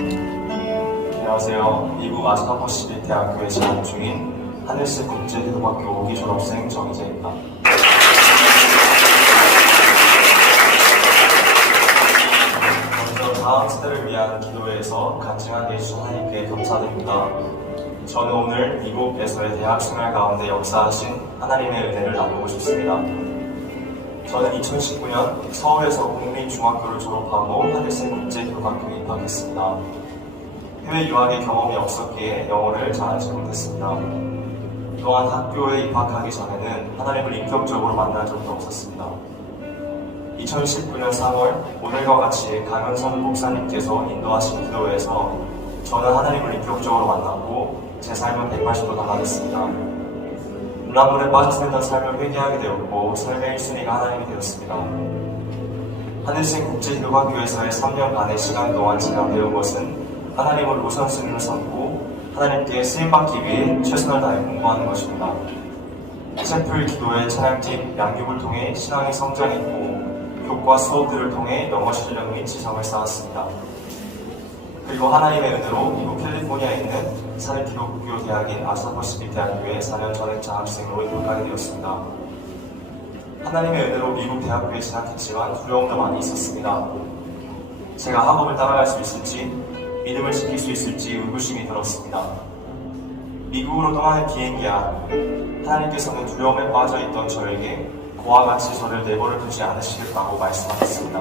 안녕하세요. 미국 아스타퍼시픽 대학교에 재학 중인 하늘색 국제기도학교 5기 졸업생 정희재입니다. 먼저 다음 세대를 위한 기도회에서 간증하게 해주신 하나님께 감사드립니다. 저는 오늘 미국에서의 대학 생활 가운데 역사하신 하나님의 은혜를 나누고 싶습니다. 저는 2019년 서울에서 국립중학교를 졸업하고 하늘색 국제기도학교에 입학했습니다. 해외 유학의 경험이 없었기에 영어를 잘하지 못했습니다. 또한 학교에 입학하기 전에는 하나님을 인격적으로 만난 적도 없었습니다. 2019년 3월 오늘과 같이 강현선 목사님께서 인도하신 기도회에서 저는 하나님을 인격적으로 만났고 제 삶은 180도 달라졌습니다. 음란물에 빠져있던 삶을 회개하게 되었고 삶의 1순위가 하나님이 되었습니다. 하늘색 국제기도학교에서의 3년간의 시간 동안 제가 배운 것은 하나님을 우선순위로 삼고 하나님께 쓰임받기 위해 최선을 다해 공부하는 것입니다. 채플 기도회 찬양팀 양육을 통해 신앙이 성장했고 교과 수업들을 통해 영어 실력 및 지성을 쌓았습니다. 그리고 하나님의 은혜로 미국 캘리포니아에 있는 사립기독교 대학인 아스타퍼시픽 대학교에 4년 전액 장학생으로 입학하게 되었습니다. 하나님의 은혜로 미국 대학교에 진학했지만 두려움도 많이 있었습니다. 제가 학업을 따라갈 수 있을지, 믿음을 지킬 수 있을지 의구심이 들었습니다. 미국으로 떠나는 비행기 안, 하나님께서는 두려움에 빠져있던 저에게 그와 같이 저를 내버려 두지 않으시겠다고 말씀하셨습니다.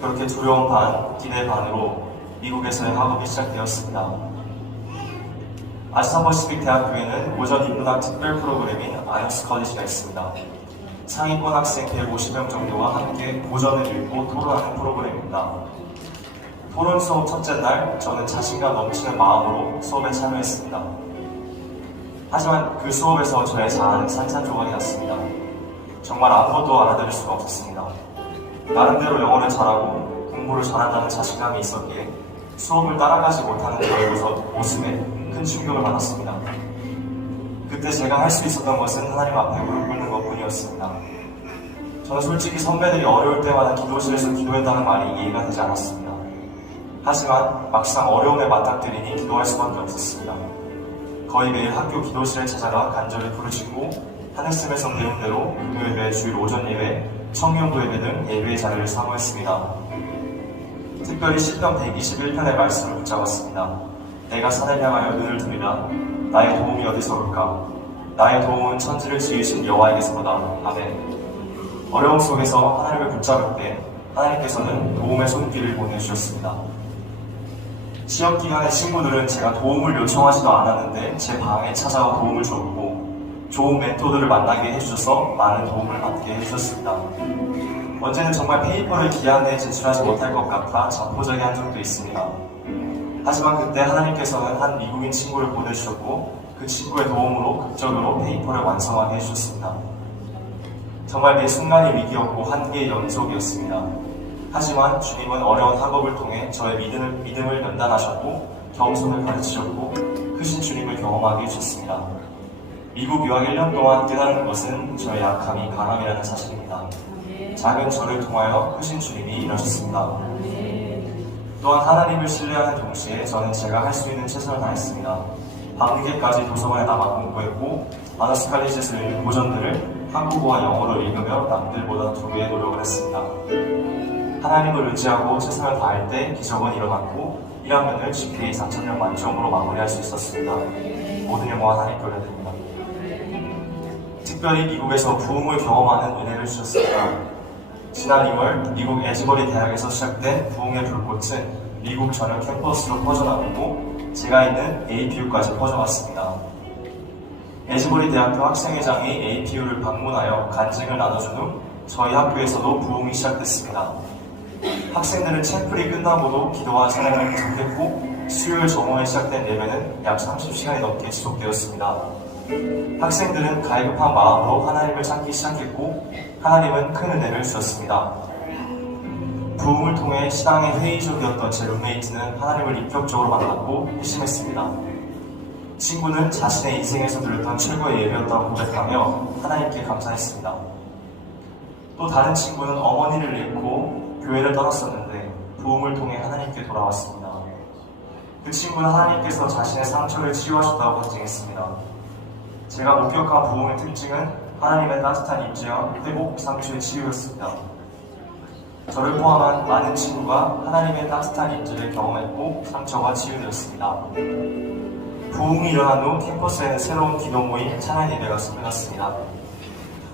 그렇게 두려움 반, 기대 반으로 미국에서의 학업이 시작되었습니다. 아스타퍼시픽 대학교에는 오전 인문학 특별 프로그램인 아이언스 컬리지가 있습니다. 상위권 학생 150명 정도와 함께 고전을 읽고 토론하는 프로그램입니다. 토론 수업 첫째 날, 저는 자신감 넘치는 마음으로 수업에 참여했습니다. 하지만 그 수업에서 저의 자아는 산산조각이 났습니다. 정말 아무것도 알아들을 수가 없었습니다. 나름대로 영어를 잘하고 공부를 잘한다는 자신감이 있었기에 수업을 따라가지 못하는 저의 모습에 큰 충격을 받았습니다. 그때 제가 할 수 있었던 것은 하나님 앞에 무릎 꿇는 것뿐이었습니다. 저는 솔직히 선배들이 어려울 때마다 기도실에서 기도했다는 말이 이해가 되지 않았습니다. 하지만 막상 어려움에 맞닥뜨리니 기도할 수밖에 없었습니다. 거의 매일 학교 기도실에 찾아가 간절히 부르짖고 하늘씀에서 배운 대로 금요일에 주일 오전 예배, 청년부 예배 등 예배의 자리를 사모했습니다. 특별히 시편 121편의 말씀을 붙잡았습니다. 내가 산을 향하여 눈을 들이라 나의 도움이 어디서 올까? 나의 도움은 천지를 지으신 여호와에게서로다. 아멘. 어려움 속에서 하나님을 붙잡을 때 하나님께서는 도움의 손길을 보내주셨습니다. 시험 기간에 친구들은 제가 도움을 요청하지도 않았는데 제 방에 찾아와 도움을 주었고 좋은 멘토들을 만나게 해주셔서 많은 도움을 받게 해주셨습니다. 언제는 정말 페이퍼를 기한 내에 제출하지 못할 것 같아 자포자기 한 적도 있습니다. 하지만 그때 하나님께서는 한 미국인 친구를 보내주셨고 그 친구의 도움으로 극적으로 페이퍼를 완성하게 해주셨습니다. 정말 매 순간이 위기였고 한계의 연속이었습니다. 하지만 주님은 어려운 학업을 통해 저의 믿음을 연단하셨고 겸손을 가르치셨고 크신 주님을 경험하게 해주셨습니다. 미국 유학 1년 동안 깨달은 것은 저의 약함이 강함이라는 사실입니다. 작은 저를 통하여 크신 주님이 일하셨습니다. 또한 하나님을 신뢰하는 동시에 저는 제가 할 수 있는 최선을 다했습니다. 밤늦게까지 도서관에 남아 공부했고 아너스 칼리지에서 읽는 고전들을 한국어와 영어로 읽으며 남들보다 2배의 노력을 했습니다. 하나님을 의지하고 최선을 다할 때 기적은 일어났고 1학년을 GPA 4,000점 만점으로 마무리할 수 있었습니다. 모든 영광은 하나님께 올려드립니다. 특별히 미국에서 부흥을 경험하는 은혜를 주셨습니다. 지난 2월 미국 에즈버리 대학에서 시작된 부흥의 불꽃은 미국 전역 캠퍼스로 퍼져나가고 제가 있는 APU까지 퍼져갔습니다. 에즈버리 대학교 학생회장이 APU를 방문하여 간증을 나눠준 후 저희 학교에서도 부흥이 시작됐습니다. 학생들은 채플이 끝나고도 기도와 찬양을 계속했고 수요일 정오에 시작된 예배는 약 30시간이 넘게 지속되었습니다. 학생들은 갈급한 마음으로 하나님을 찾기 시작했고 하나님은 큰 은혜를 주셨습니다. 부흥을 통해 신앙에 회의적이었던 제 룸메이트는 하나님을 인격적으로 만났고 회심했습니다. 친구는 자신의 인생에서 들었던 최고의 예배였다고 고백하며 하나님께 감사했습니다. 또 다른 친구는 어머니를 잃고 교회를 떠났었는데 부흥을 통해 하나님께 돌아왔습니다. 그 친구는 하나님께서 자신의 상처를 치유하셨다고 간증했습니다. 제가 목격한 부흥의 특징은 하나님의 따뜻한 임재와 회복, 상처의 치유였습니다. 저를 포함한 많은 친구가 하나님의 따뜻한 임재를 경험했고 상처가 치유되었습니다. 부흥이 일어난 후 캠퍼스에는 새로운 기도 모임 찬양 예배가 생겨났습니다.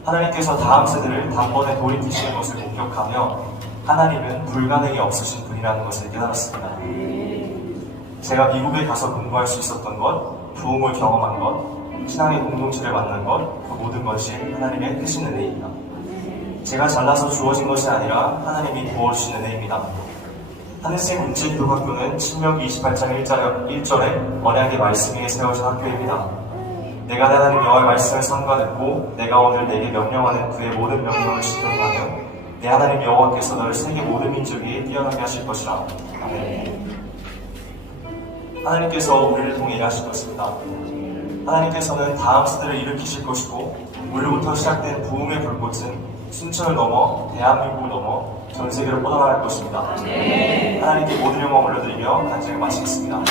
하나님께서 다음 세대를 단번에 돌이키시는 것을 목격하며 하나님은 불가능이 없으신 분이라는 것을 깨달았습니다. 제가 미국에 가서 공부할 수 있었던 것, 부흥을 경험한 것, 신앙의 공동체를 만난 것, 그 모든 것이 하나님의 크신 은혜입니다. 제가 잘나서 주어진 것이 아니라 하나님이 부어주신 은혜입니다. 하늘색 문제기도학교는 신명기 28장 1절에 언약의 말씀 위에 세워진 학교입니다. 내가 내 하나님 여호와의 말씀을 삼가 듣고 내가 오늘 내게 명령하는 그의 모든 명령을 지켜하면 내 하나님 여호와께서 너를 세계 모든 민족 위에 뛰어나게 하실 것이라. 아멘. 하나님께서 우리를 통해 일하실 것입니다. 하나님께서는 다음 세대를 일으키실 것이고 우리로부터 시작된 부흥의 불꽃은 순천을 넘어 대한민국을 넘어 전 세계로 뻗어나갈 것입니다. 하나님께 모든 영광을 올려드리며 간증을 마치겠습니다.